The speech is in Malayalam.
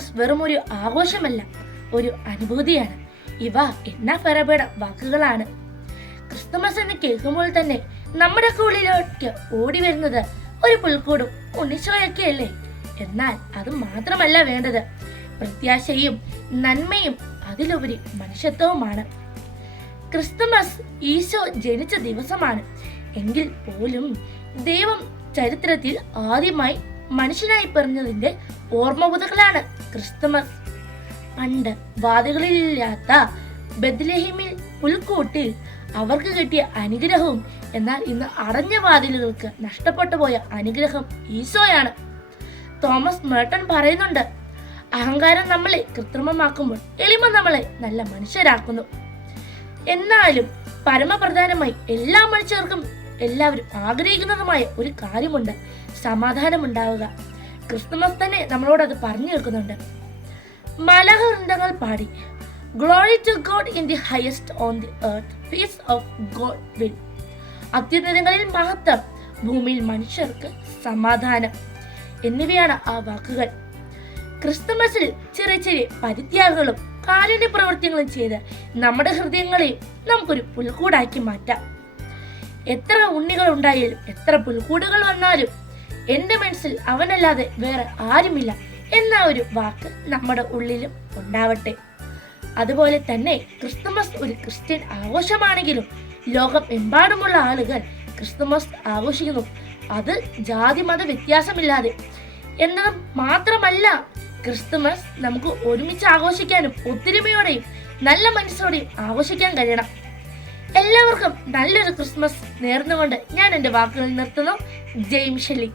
ക്രിസ്തുമസ് വെറും ഒരു ആഘോഷമല്ല, ഒരു അനുഭൂതിയാണ്. ഇവ എന്നാ ഫെറബയുടെ വാക്കുകളാണ്. ക്രിസ്തുമസ് എന്ന് കേൾക്കുമ്പോൾ തന്നെ നമ്മുടെ ഉള്ളിലേക്ക് ഓടി വരുന്നത് ഒരു പുൽക്കൂടും ഉണ്ണിച്ചോയൊക്കെയല്ലേ. എന്നാൽ അത് മാത്രമല്ല വേണ്ടത്, പ്രത്യാശയും നന്മയും അതിലുപരി മനുഷ്യത്വവുമാണ്. ക്രിസ്തുമസ് ഈശോ ജനിച്ച ദിവസമാണ് എങ്കിൽ പോലും ദൈവം ചരിത്രത്തിൽ ആദ്യമായി മനുഷ്യനായി പിറന്നതിന്റെ ഓർമ്മപുതുകളാണ് ക്രിസ്തുമസ്. പണ്ട് വാതിലുകളില്ലാത്ത ബെത്ലഹേമിൽ പുൽക്കൂട്ടിൽ അവർക്ക് കിട്ടിയ അനുഗ്രഹവും എന്നാൽ ഇന്ന് അടഞ്ഞ വാതിലുകൾക്ക് നഷ്ടപ്പെട്ടു പോയ അനുഗ്രഹം ഈശോയാണ്. തോമസ് മേർട്ടൺ പറയുന്നുണ്ട്, അഹങ്കാരം നമ്മളെ കൃത്രിമമാക്കുമ്പോൾ എളിമ നമ്മളെ നല്ല മനുഷ്യരാക്കുന്നു. എന്നാലും പരമപ്രധാനമായി എല്ലാ മനുഷ്യർക്കും എല്ലാവരും ആഗ്രഹിക്കുന്നതുമായ ഒരു കാര്യമുണ്ട്, സമാധാനമുണ്ടാവുക. ക്രിസ്തുമസ് തന്നെ നമ്മളോട് അത് പറഞ്ഞു കേൾക്കുന്നുണ്ട്. മലഹൃന്ദങ്ങൾ പാടി, glory to God in the highest on the earth, peace of God will. അത്യുന്നതങ്ങളിൽ മഹത്വം, ഭൂമിയിൽ മനുഷ്യർക്ക് സമാധാനം എന്നിവയാണ് ആ വാക്കുകൾ. ക്രിസ്തുമസിൽ ചെറിയ ചെറിയ പരിത്യാഗങ്ങളും കാരുണ്യ പ്രവൃത്തികളും ചെയ്ത് നമ്മുടെ ഹൃദയങ്ങളെയും നമുക്കൊരു പുൽക്കൂടാക്കി മാറ്റാം. എത്ര ഉണ്ണികൾ ഉണ്ടായാലും എത്ര പുൽക്കൂടുകൾ വന്നാലും എന്റെ മനസ്സിൽ അവനല്ലാതെ വേറെ ആരുമില്ല എന്ന ഒരു വാക്ക് നമ്മുടെ ഉള്ളിലും ഉണ്ടാവട്ടെ. അതുപോലെ തന്നെ ക്രിസ്തുമസ് ഒരു ക്രിസ്ത്യൻ ആഘോഷമാണെങ്കിലും ലോകം എമ്പാടുമുള്ള ആളുകൾ ക്രിസ്തുമസ് ആഘോഷിക്കുന്നു. അത് ജാതി മത വ്യത്യാസമില്ലാതെ. എന്നത് മാത്രമല്ല, ക്രിസ്തുമസ് നമുക്ക് ഒരുമിച്ച് ആഘോഷിക്കാനും ഒത്തൊരുമയോടെയും നല്ല മനസ്സോടെയും ആഘോഷിക്കാൻ കഴിയണം. എല്ലാവർക്കും നല്ലൊരു ക്രിസ്മസ് നേർന്നുകൊണ്ട് ഞാൻ എൻ്റെ വാക്കുകൾ നിർത്തുന്നു. ജയ് മിഷലി.